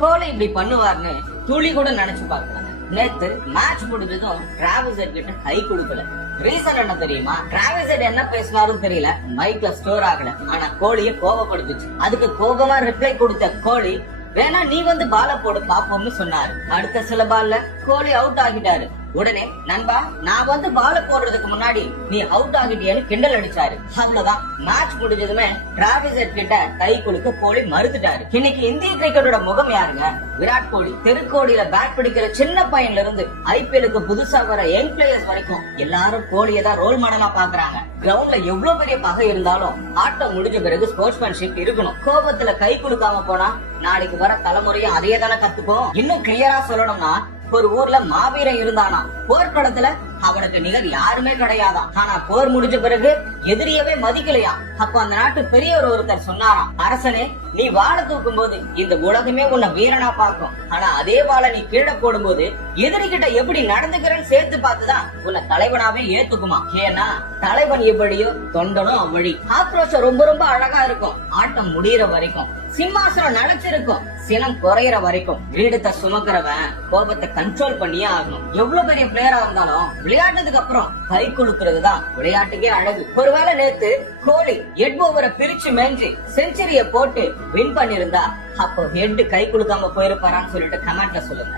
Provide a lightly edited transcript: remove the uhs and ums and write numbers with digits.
கோலி இப்படி பண்ணுவார்னு துளி கூட நினைச்சு பார்க்கல. நேத்து மேட்ச் முடிஞ்சதும் டிராவிஸ் ஹெட் கிட்ட கை கொடுக்கல. ரீசன் என்ன தெரியுமா? டிராவிஸ் ஹெட் என்ன பேசினாரும் தெரியல, மைக்ல ஸ்டோர் ஆகல. ஆனா கோலிய கோபப்படுத்துச்சு. அதுக்கு கோபமா ரிப்ளை கொடுத்த கோலி, வேணா நீ வந்து பால போடு பாப்போம்னு சொன்னாரு. அடுத்த சில பால்ல கோலி அவுட் ஆகிட்டாரு. உடனே நண்பா, நான் வந்து பால போடுறதுக்கு முன்னாடி நீ அவுட் ஆகிட்டியன்னு கிண்டல் அடிச்சாரு. அவ்வளவுதான். மேட்ச் முடிஞ்சதுமே டிராவிஸ் ஹெட் கிட்ட கை கொடுக்க கோலி மறுத்துட்டாரு. இன்னைக்கு இந்திய கிரிக்கெட்டோட முகம் யாருங்க? விராட் கோலி. தெருக்கோடியில பேட் பிடிக்கிற சின்ன பையன்ல இருந்து ஐபிஎலுக்கு புதுசா வர யங் பிளேயர்ஸ் வரைக்கும் எல்லாரும் கோலியை தான் ரோல் மாடலா பாக்குறாங்க. கிரவுண்ட்ல எவ்வளவு பெரிய பகை இருந்தாலும் ஆட்டம் முடிஞ்ச பிறகு ஸ்போர்ட்ஸ்மேன்ஷிப் இருக்கணும். கோபத்துல கை கொடுக்காம போனா நாளைக்கு வர தலைமுறையும் அதையே தானே கத்துக்கும். இன்னும் கிளியரா சொல்லணும்னா, ஒரு ஊர்ல மாவீரன் இருந்தானா, போர்க்களத்துல அவனுக்கு நிகர் யாருமே கிடையாதான். ஆனா போர் முடிஞ்ச பிறகு எதிரியவே மதிக்கலையா. அப்ப அந்த நாட்டு பெரியவர் ஒருத்தர் சொன்னாராம், அரசனே, நீ வாழை தூக்கும் போது இந்த உலகமே உன்னை வீரனா பார்க்கும். ஆனா அதே வாழை நீ கீழே போடும்போது எதிரிகிட்ட எப்படி நடந்துக்கிறேன்னு சேர்த்து பார்த்துதான் உன்னை தலைவனாவே ஏத்துக்குமா. ஏன்னா தலைவன் எப்படியோ தொண்டனும் அவ்வழி. ஆக்ரோஷம் ரொம்ப ரொம்ப அழகா இருக்கும் ஆட்டம் முடியற வரைக்கும். சிம்மாசனம் நினைச்சிருக்கும் சினம் குறையற வரைக்கும். கிரீடத்தை சுமக்கிறவன் கோபத்தை கண்ட்ரோல் பண்ணியே ஆகணும். எவ்வளவு பெரிய பிளேயரா இருந்தாலும் விளையாட்டதுக்கு அப்புறம் கை குலுக்குறது தான் விளையாட்டுக்கே அழகு. ஒருவேளை நேத்து கோலி ஹெட் ஓவரை பிரிச்சு மேஞ்சி செஞ்சுரிய போட்டு வின் பண்ணிருந்தா அப்போ ஹெட் கை குலுக்காம போயிருப்பாரான்னு சொல்லிட்டு கமெண்ட்ல சொல்லுங்க.